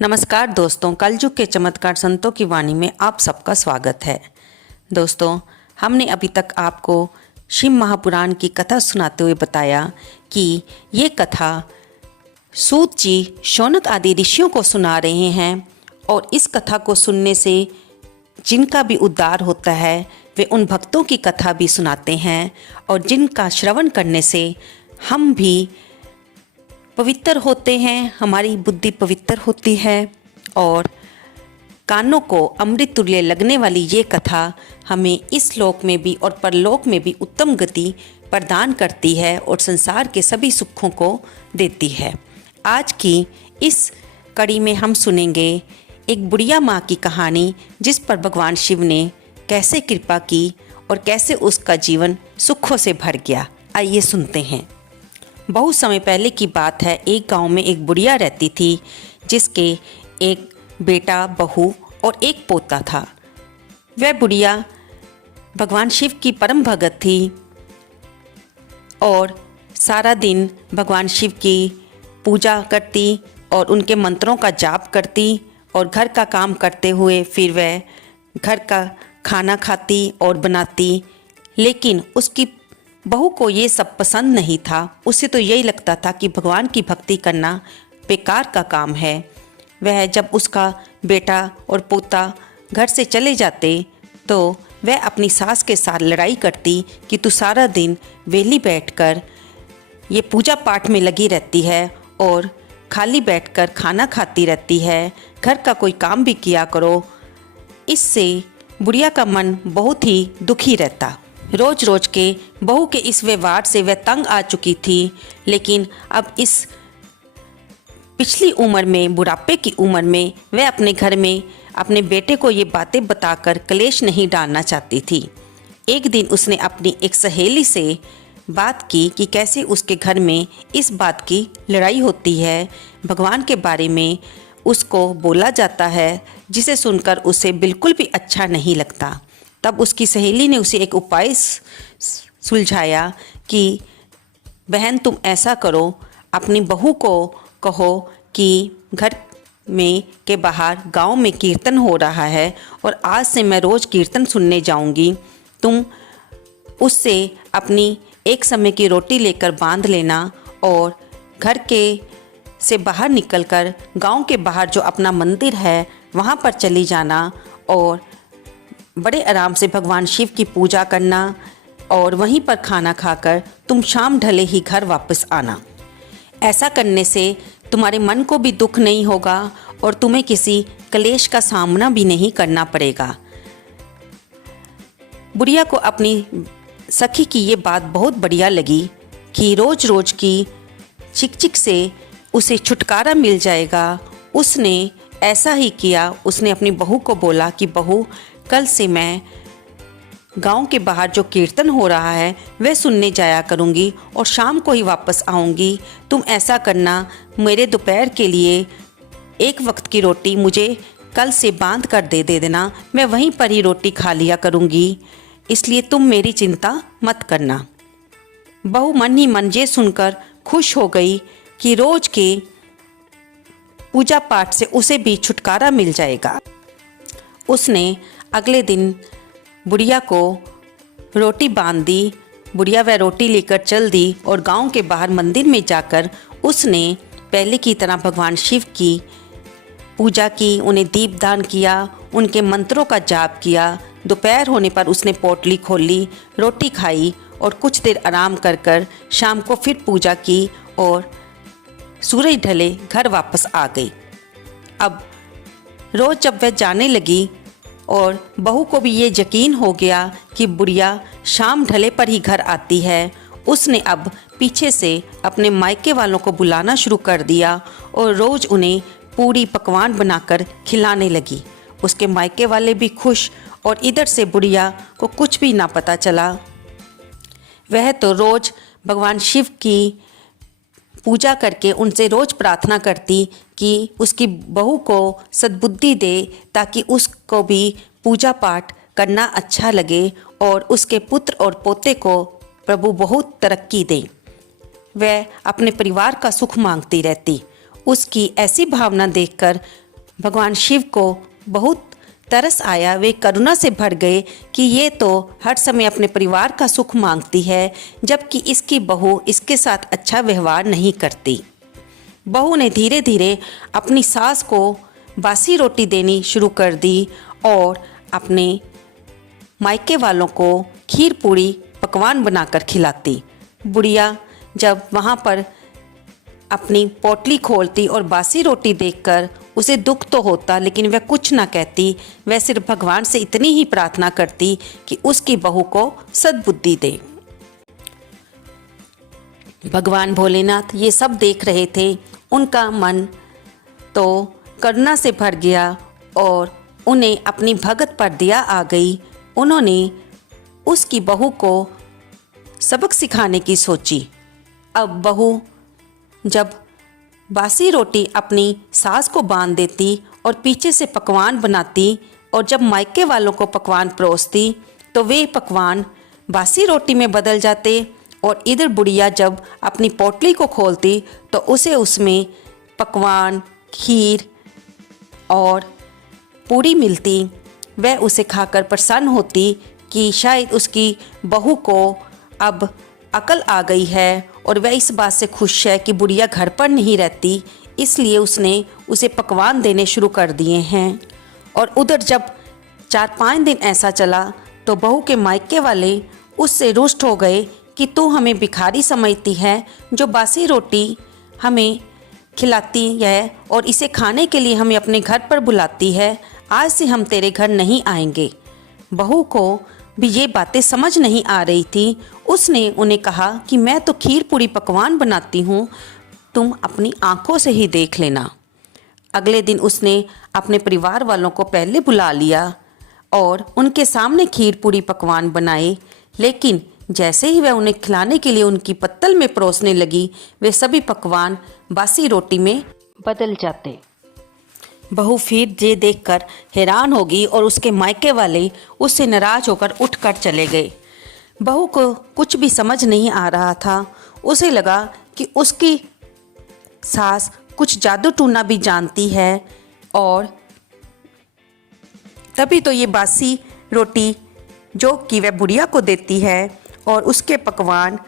नमस्कार दोस्तों, कलयुग के चमत्कार संतों की वाणी में आप सबका स्वागत है। दोस्तों, हमने अभी तक आपको शिव महापुराण की कथा सुनाते हुए बताया कि ये कथा सूत जी शौनक आदि ऋषियों को सुना रहे हैं और इस कथा को सुनने से जिनका भी उद्धार होता है वे उन भक्तों की कथा भी सुनाते हैं और जिनका श्रवण करने से हम भी पवित्र होते हैं, हमारी बुद्धि पवित्र होती है और कानों को अमृत तुल्य लगने वाली ये कथा हमें इस लोक में भी और परलोक में भी उत्तम गति प्रदान करती है और संसार के सभी सुखों को देती है। आज की इस कड़ी में हम सुनेंगे एक बुढ़िया माँ की कहानी, जिस पर भगवान शिव ने कैसे कृपा की और कैसे उसका जीवन सुखों से भर गया। आइए सुनते हैं। बहुत समय पहले की बात है। एक गांव में एक बुढ़िया रहती थी, जिसके एक बेटा, बहू और एक पोता था। वह बुढ़िया भगवान शिव की परम भगत थी और सारा दिन भगवान शिव की पूजा करती और उनके मंत्रों का जाप करती और घर का काम करते हुए फिर वह घर का खाना खाती और बनाती। लेकिन उसकी बहू को ये सब पसंद नहीं था। उसे तो यही लगता था कि भगवान की भक्ति करना बेकार का काम है। वह जब उसका बेटा और पोता घर से चले जाते तो वह अपनी सास के साथ लड़ाई करती कि तू सारा दिन वेली बैठकर ये पूजा पाठ में लगी रहती है और खाली बैठकर खाना खाती रहती है, घर का कोई काम भी किया करो। इससे बुढ़िया का मन बहुत ही दुखी रहता। रोज रोज के बहू के इस व्यवहार से वह तंग आ चुकी थी। लेकिन अब इस पिछली उम्र में, बुढ़ापे की उम्र में, वह अपने घर में अपने बेटे को ये बातें बताकर क्लेश नहीं डालना चाहती थी। एक दिन उसने अपनी एक सहेली से बात की कि कैसे उसके घर में इस बात की लड़ाई होती है, भगवान के बारे में उसको बोला जाता है, जिसे सुनकर उसे बिल्कुल भी अच्छा नहीं लगता। तब उसकी सहेली ने उसे एक उपाय सुलझाया कि बहन, तुम ऐसा करो, अपनी बहू को कहो कि घर में के बाहर गांव में कीर्तन हो रहा है और आज से मैं रोज़ कीर्तन सुनने जाऊंगी। तुम उससे अपनी एक समय की रोटी लेकर बांध लेना और घर के से बाहर निकलकर गांव के बाहर जो अपना मंदिर है वहां पर चली जाना और बड़े आराम से भगवान शिव की पूजा करना और वहीं पर खाना खाकर तुम शाम ढले ही घर वापस आना। ऐसा करने से तुम्हारे मन को भी दुख नहीं होगा और तुम्हें किसी क्लेश का सामना भी नहीं करना पड़ेगा। बुढ़िया को अपनी सखी की ये बात बहुत बढ़िया लगी कि रोज रोज की चिक से उसे छुटकारा मिल जाएगा। उसने ऐसा ही किया। उसने अपनी बहू को बोला कि बहू, कल से मैं गांव के बाहर जो कीर्तन हो रहा है वह सुनने जाया करूंगी और शाम को ही वापस आऊंगी। तुम ऐसा करना, मेरे दोपहर के लिए एक वक्त की रोटी मुझे कल से बांध कर दे देना, मैं वहीं पर ही रोटी खा लिया करूंगी, इसलिए तुम मेरी चिंता मत करना। बहू मन ही मन ये सुनकर खुश हो गई कि रोज के पूजा पाठ से उसे भी छुटकारा मिल जाएगा। उसने अगले दिन बुढ़िया को रोटी बांध दी। बुढ़िया वह रोटी लेकर चल दी और गांव के बाहर मंदिर में जाकर उसने पहले की तरह भगवान शिव की पूजा की, उन्हें दीपदान किया, उनके मंत्रों का जाप किया। दोपहर होने पर उसने पोटली खोली, रोटी खाई और कुछ देर आराम कर शाम को फिर पूजा की और सूरज ढले घर वापस आ गई। अब रोज़ जब वह जाने लगी और बहू को भी ये यकीन हो गया कि बुढ़िया शाम ढले पर ही घर आती है, उसने अब पीछे से अपने मायके वालों को बुलाना शुरू कर दिया और रोज़ उन्हें पूरी पकवान बनाकर खिलाने लगी। उसके मायके वाले भी खुश और इधर से बुढ़िया को कुछ भी ना पता चला। वह तो रोज़ भगवान शिव की पूजा करके उनसे रोज़ प्रार्थना करती कि उसकी बहू को सद्बुद्धि दे, ताकि उसको भी पूजा पाठ करना अच्छा लगे और उसके पुत्र और पोते को प्रभु बहुत तरक्की दे। वह अपने परिवार का सुख मांगती रहती। उसकी ऐसी भावना देखकर भगवान शिव को बहुत तरस आया। वे करुणा से भर गए कि ये तो हर समय अपने परिवार का सुख मांगती है, जबकि इसकी बहू इसके साथ अच्छा व्यवहार नहीं करती। बहू ने धीरे धीरे अपनी सास को बासी रोटी देनी शुरू कर दी और अपने मायके वालों को खीर पूड़ी पकवान बनाकर खिलाती। बुढ़िया जब वहाँ पर अपनी पोटली खोलती और बासी रोटी देखकर उसे दुख तो होता, लेकिन वह कुछ ना कहती। वह सिर्फ भगवान से इतनी ही प्रार्थना करती कि उसकी बहू को सद्बुद्धि दे। भगवान भोलेनाथ ये सब देख रहे थे। उनका मन तो करुणा से भर गया और उन्हें अपनी भगत पर दया आ गई। उन्होंने उसकी बहू को सबक सिखाने की सोची। अब बहू जब बासी रोटी अपनी सास को बांध देती और पीछे से पकवान बनाती और जब मायके वालों को पकवान परोसती तो वे पकवान बासी रोटी में बदल जाते। और इधर बुढ़िया जब अपनी पोटली को खोलती तो उसे उसमें पकवान, खीर और पूड़ी मिलती। वह उसे खाकर प्रसन्न होती कि शायद उसकी बहू को अब अकल आ गई है और वह इस बात से खुश है कि बुढ़िया घर पर नहीं रहती, इसलिए उसने उसे पकवान देने शुरू कर दिए हैं। और उधर जब 4-5 दिन ऐसा चला तो बहू के मायके वाले उससे रुष्ट हो गए कि तू हमें भिखारी समझती है जो बासी रोटी हमें खिलाती है और इसे खाने के लिए हमें अपने घर पर बुलाती है। आज से हम तेरे घर नहीं आएंगे। बहू को भी ये बातें समझ नहीं आ रही थी। उसने उन्हें कहा कि मैं तो खीर पूरी पकवान बनाती हूँ, तुम अपनी आंखों से ही देख लेना। अगले दिन उसने अपने परिवार वालों को पहले बुला लिया और उनके सामने खीर पूरी पकवान बनाए, लेकिन जैसे ही वह उन्हें खिलाने के लिए उनकी पत्तल में परोसने लगी, वे सभी पकवान बासी रोटी में बदल जाते। बहू फिर ये देखकर हैरान हो गई और उसके मायके वाले उससे नाराज होकर उठकर चले गए। बहू को कुछ भी समझ नहीं आ रहा था। उसे लगा कि उसकी सास कुछ जादू टूना भी जानती है और तभी तो ये बासी रोटी जो कि वह बुढ़िया को देती है और उसके पकवान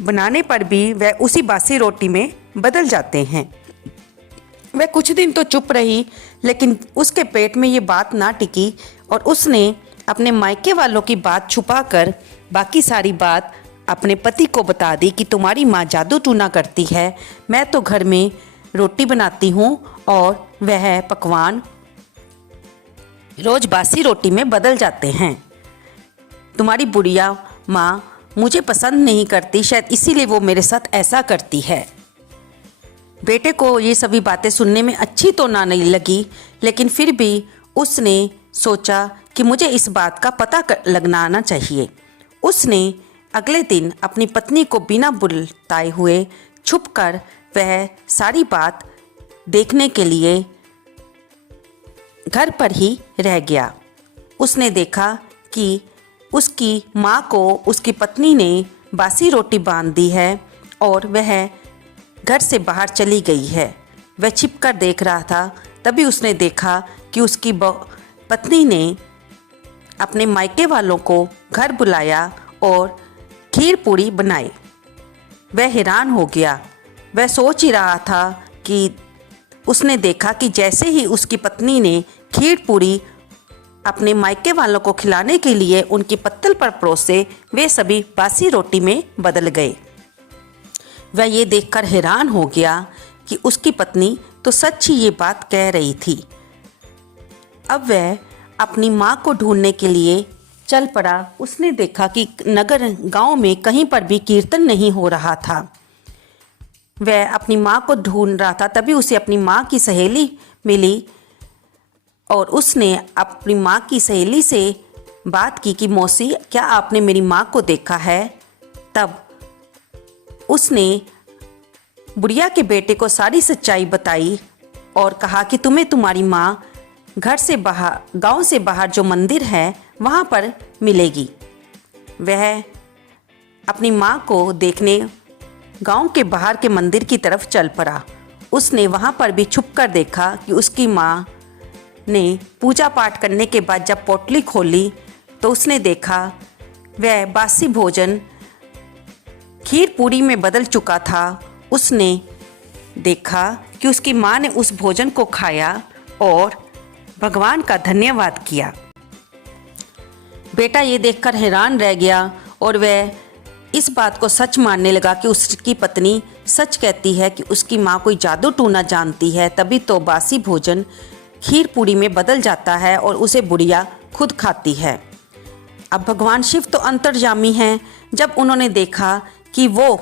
बनाने पर भी वह उसी बासी रोटी में बदल जाते हैं। वह कुछ दिन तो चुप रही, लेकिन उसके पेट में ये बात ना टिकी और उसने अपने मायके वालों की बात छुपाकर बाकी सारी बात अपने पति को बता दी कि तुम्हारी माँ जादू टूना करती है, मैं तो घर में रोटी बनाती हूँ और वह पकवान रोज बासी रोटी में बदल जाते हैं। तुम्हारी बुढ़िया माँ मुझे पसंद नहीं करती, शायद इसीलिए वो मेरे साथ ऐसा करती है। बेटे को ये सभी बातें सुनने में अच्छी तो ना नहीं लगी, लेकिन फिर भी उसने सोचा कि मुझे इस बात का पता लगाना चाहिए। उसने अगले दिन अपनी पत्नी को बिना बुलाए हुए छुपकर वह सारी बात देखने के लिए घर पर ही रह गया। उसने देखा कि उसकी माँ को उसकी पत्नी ने बासी रोटी बांध दी है और वह घर से बाहर चली गई है। वह छिपकर देख रहा था, तभी उसने देखा कि उसकी पत्नी ने अपने मायके वालों को घर बुलाया और खीर पूड़ी बनाई। वह हैरान हो गया। वह सोच ही रहा था कि उसने देखा कि जैसे ही उसकी पत्नी ने खीर पूड़ी अपने मायके वालों को खिलाने के लिए उनकी पत्तल पर परोसे, वे सभी बासी रोटी में बदल गए। वह ये देखकर हैरान हो गया कि उसकी पत्नी तो सच ही ये बात कह रही थी। अब वह अपनी माँ को ढूंढने के लिए चल पड़ा। उसने देखा कि नगर गांव में कहीं पर भी कीर्तन नहीं हो रहा था। वह अपनी माँ को ढूंढ रहा था, तभी उसे अपनी माँ की सहेली मिली और उसने अपनी माँ की सहेली से बात की कि मौसी, क्या आपने मेरी माँ को देखा है? तब उसने बुढ़िया के बेटे को सारी सच्चाई बताई और कहा कि तुम्हें तुम्हारी माँ घर से बाहर, गांव से बाहर जो मंदिर है वहाँ पर मिलेगी। वह अपनी माँ को देखने गांव के बाहर के मंदिर की तरफ चल पड़ा। उसने वहाँ पर भी छुपकर देखा कि उसकी माँ ने पूजा पाठ करने के बाद जब पोटली खोली तो उसने देखा वह बासी भोजन खीर पूरी में बदल चुका था। उसने देखा कि उसकी माँ ने उस भोजन को खाया और भगवान का धन्यवाद किया। बेटा ये देखकर हैरान रह गया और वह इस बात को सच मानने लगा कि उसकी पत्नी सच कहती है कि उसकी माँ कोई जादू टूना जानती है, तभी तो बासी भोजन खीर पूरी में बदल जाता है और उसे बुढ़िया खुद खाती है। अब भगवान शिव तो अंतर्यामी हैं। जब उन्होंने देखा कि वो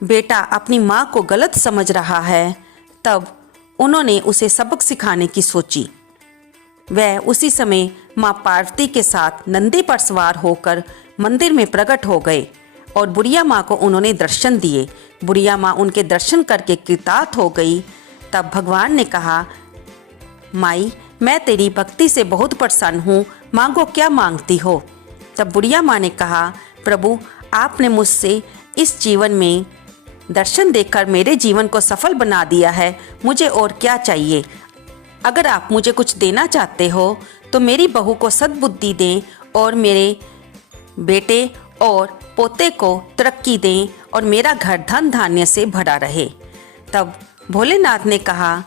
बेटा अपनी माँ को गलत समझ रहा है, तब उन्होंने उसे सबक सिखाने की सोची। वह उसी समय माँ पार्वती के साथ नंदी पर सवार होकर मंदिर में प्रकट हो गए और बुढ़िया माँ को उन्होंने दर्शन दिए। बुढ़िया माँ उनके दर्शन करके कृतार्थ हो गई। तब भगवान ने कहा, माई मैं तेरी भक्ति से बहुत प्रसन्न हूँ, मांगो क्या मांगती हो। तब बुढ़िया माँ ने कहा, प्रभु आपने मुझसे इस जीवन में दर्शन देकर मेरे जीवन को सफल बना दिया है, मुझे और क्या चाहिए। अगर आप मुझे कुछ देना चाहते हो तो मेरी बहू को सद्बुद्धि दें और मेरे बेटे और पोते को तरक्की दें और मेरा घर धन धान्य से भरा रहे। तब भोलेनाथ ने कहा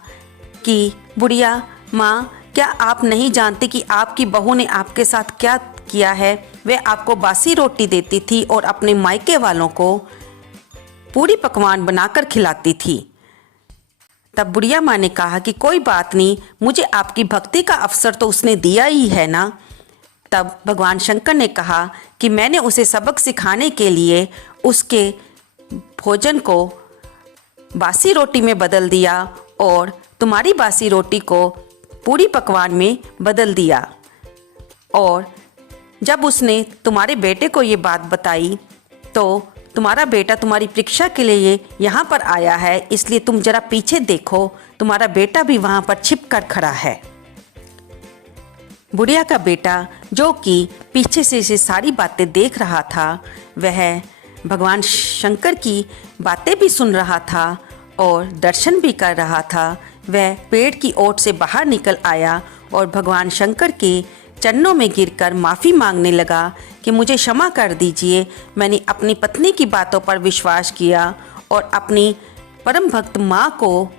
कि बुढ़िया माँ, क्या आप नहीं जानती कि आपकी बहू ने आपके साथ क्या किया है। वह आपको बासी रोटी देती थी और अपने मायके वालों को पूरी पकवान बनाकर खिलाती थी। तब बुढ़िया माँ ने कहा कि कोई बात नहीं, मुझे आपकी भक्ति का अवसर तो उसने दिया ही है ना। तब भगवान शंकर ने कहा कि मैंने उसे सबक सिखाने के लिए उसके भोजन को बासी रोटी में बदल दिया और तुम्हारी बासी रोटी को पूरी पकवान में बदल दिया। और जब उसने तुम्हारे बेटे को ये बात बताई तो तुम्हारा बेटा तुम्हारी परीक्षा के लिए यहाँ पर आया है, इसलिए तुम जरा पीछे देखो, तुम्हारा बेटा भी वहाँ पर छिप कर खड़ा है। बुढ़िया का बेटा जो कि पीछे से सारी बातें देख रहा था, वह भगवान शंकर की बातें भी सुन रहा था और दर्शन भी कर रहा था। वह पेड़ की ओट से बाहर निकल आया और भगवान शंकर के चरणों में गिरकर माफ़ी मांगने लगा कि मुझे क्षमा कर दीजिए, मैंने अपनी पत्नी की बातों पर विश्वास किया और अपनी परम भक्त माँ को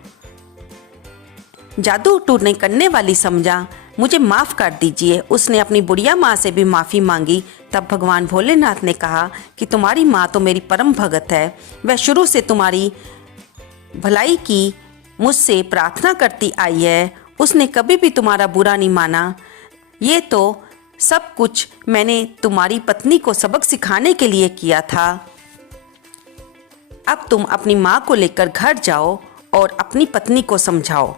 जादू टूने करने वाली समझा, मुझे माफ़ कर दीजिए। उसने अपनी बुढ़िया माँ से भी माफ़ी मांगी। तब भगवान भोलेनाथ ने कहा कि तुम्हारी माँ तो मेरी परम भगत है, वह शुरू से तुम्हारी भलाई की मुझसे प्रार्थना करती आई है, उसने कभी भी तुम्हारा बुरा नहीं माना। ये तो सब कुछ मैंने तुम्हारी पत्नी को सबक सिखाने के लिए किया था। अब तुम अपनी माँ को लेकर घर जाओ और अपनी पत्नी को समझाओ।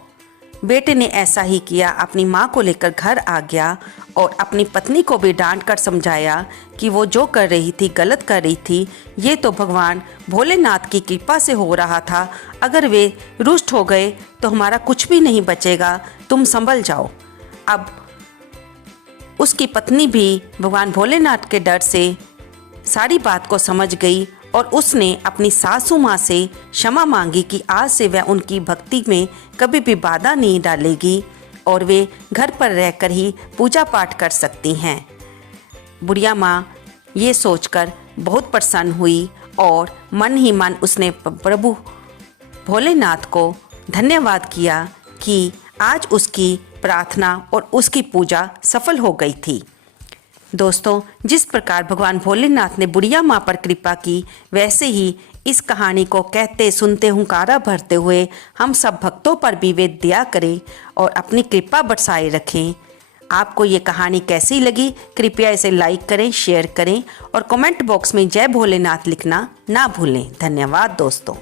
बेटे ने ऐसा ही किया, अपनी माँ को लेकर घर आ गया और अपनी पत्नी को भी डांट कर समझाया कि वो जो कर रही थी गलत कर रही थी। ये तो भगवान भोलेनाथ की कृपा से हो रहा था, अगर वे रुष्ट हो गए तो हमारा कुछ भी नहीं बचेगा, तुम संभल जाओ। अब उसकी पत्नी भी भगवान भोलेनाथ के डर से सारी बात को समझ गई और उसने अपनी सासू माँ से क्षमा मांगी कि आज से वह उनकी भक्ति में कभी भी बाधा नहीं डालेगी और वे घर पर रहकर ही पूजा पाठ कर सकती हैं। बुढ़िया माँ ये सोचकर बहुत प्रसन्न हुई और मन ही मन उसने प्रभु भोलेनाथ को धन्यवाद किया कि आज उसकी प्रार्थना और उसकी पूजा सफल हो गई थी। दोस्तों, जिस प्रकार भगवान भोलेनाथ ने बुढ़िया माँ पर कृपा की, वैसे ही इस कहानी को कहते सुनते हुंकारा भरते हुए हम सब भक्तों पर भी वे दया करें और अपनी कृपा बरसाए रखें। आपको ये कहानी कैसी लगी, कृपया इसे लाइक करें, शेयर करें और कमेंट बॉक्स में जय भोलेनाथ लिखना ना भूलें। धन्यवाद दोस्तों।